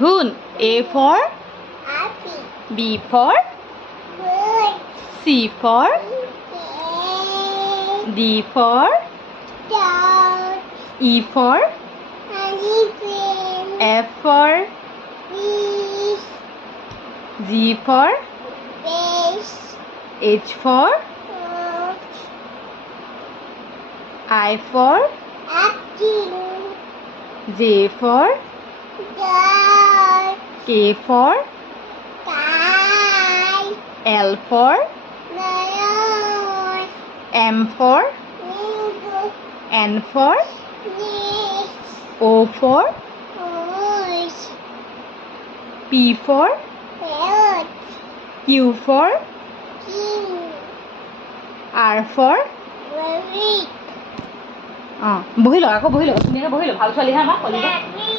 শুন A for Apple. B for Bird. C for Cat. D for Dog. E for Elephant. F for Fish. G for Fish. H for Fox. I for Apple. J for Dog. K for Kite. L for Lion. M for Eagle. N for Yes. O for Horse. P for Parrot. Q for King. R for Rabbit. বহি ল আকৌ বহি ল ধুনীয়াকৈ বহি ল ভাল ছোৱালী হা আমাৰ কলিজা Rabbit.